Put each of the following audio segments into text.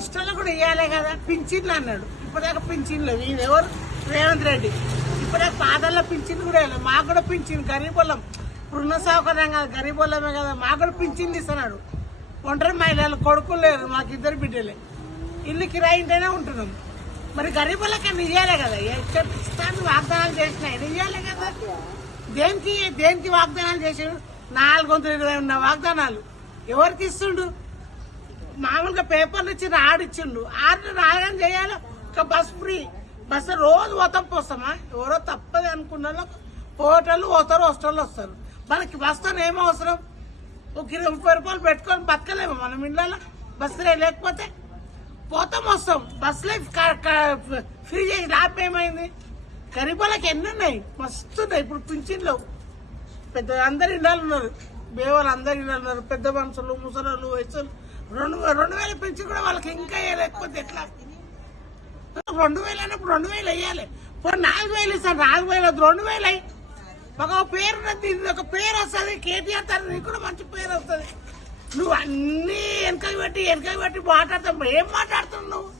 ఇప్పుడు కూడా ఇవ్వాలి కదా పింఛన్లు అన్నాడు ఇప్పటిదాకా పింఛన్లు ఇది ఎవరు రేవంత్ రెడ్డి ఇప్పటిదాకా పాదల్లో పింఛన్ కూడా ఇవ్వలేదు మాకు కూడా పింఛన్ గరీబ్ వాళ్ళం ఇప్పుడున్న సౌకర్యం కాదు గరీబ్ కదా మాకు కూడా పింఛన్ ఇస్తున్నాడు ఒంటరి మహిళలు కొడుకులు లేరు మాకు ఇద్దరు బిడ్డలే ఇల్లు కిరాయింటేనే ఉంటున్నాం మరి గరీబ్ వాళ్ళకి ఇవ్వాలి కదా ఇష్టాన్ని వాగ్దానాలు చేసిన ఆయన ఇవ్వాలి కదా దేనికి దేనికి వాగ్దానాలు చేసాడు నాలుగు వందల ఇరవై ఉన్న వాగ్దానాలు ఎవరికి ఇస్తుండు మామూలుగా పేపర్లు ఇచ్చి రాడిచ్చిండు ఆర్డర్ రాగానే చేయాలి ఒక బస్ ఫ్రీ బస్ రోజు పోతాం పోస్తామా ఎవరో తప్పదు అనుకున్న పోటోళ్ళు పోతారు హోస్టళ్ళు వస్తారు మనకి బస్తో ఏం అవసరం ఒక ఇరవై ముప్పై రూపాయలు పెట్టుకొని బతకలేము మనం ఇండ్లలో బస్సు లేకపోతే పోతాం వస్తాం బస్ లైఫ్ ఫ్రీ చేసి డాప్ ఏమైంది కరిపాలకి ఎన్ని ఉన్నాయి మస్తు ఉన్నాయి ఇప్పుడు పింఛన్లు పెద్ద అందరు ఇండాలు ఉన్నారు బేవాళ్ళు అందరు ఇండాలు ఉన్నారు పెద్ద మనుషులు ముసలు వయసులు రెండు రెండు వేలు పెంచి కూడా వాళ్ళకి ఇంకా వేయలేకపోతే ఎట్లా రెండు వేలు అయినప్పుడు రెండు వేలు వేయాలి ఇప్పుడు నాలుగు వేలు ఇస్తాను నాలుగు వేలు వద్దు రెండు వేలు అయ్యి ఒక పేరు ఒక పేరు వస్తుంది కేటీఆర్ తర్వాత నీకు కూడా మంచి పేరు వస్తుంది నువ్వు అన్నీ వెనకకి పెట్టి వెనకకి పెట్టి మాట్లాడతావు ఏం మాట్లాడుతున్నావు నువ్వు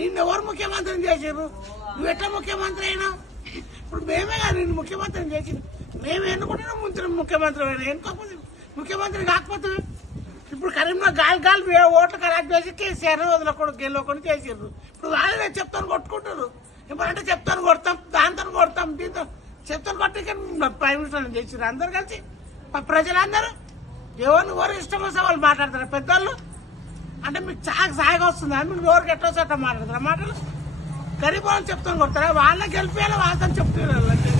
నిన్ను ఎవరు ముఖ్యమంత్రిని చేసారు నువ్వు ఎట్లా ముఖ్యమంత్రి అయినా ఇప్పుడు మేమే కాదు నిన్ను ముఖ్యమంత్రిని చేసి మేము ఎన్నుకుంటున్నాం ముందు ముఖ్యమంత్రి అయినా ఎన్నుకోకపోతే ముఖ్యమంత్రి కాకపోతే ఇప్పుడు కరీంనగర్ గాలి గాలి ఓట్లు ఖరాబ్ చేసి కేసీఆర్ వదలకూడదు గెలవకుండా చేసారు ఇప్పుడు వాళ్ళే చెప్తాను కొట్టుకుంటారు ఇప్పుడు అంటే చెప్తాను కొడతాం దాంతో కొడతాం దీంతో చెప్తాను కొట్టక ప్రైమ్ మినిస్టర్ చేసారు అందరు కలిసి ప్రజలందరూ ఎవరిని ఎవరు ఇష్టం వస్తే వాళ్ళు మాట్లాడతారు పెద్దవాళ్ళు అంటే మీకు చాలా సాగా వస్తుంది మీకు నోరుకి ఎట్లా వస్తే అట్లా మాట్లాడతారు మాటలు గరీబ్ వాళ్ళని చెప్తాను కొడతారా వాళ్ళని గెలిపేయాలి వాళ్ళతో చెప్తున్నారు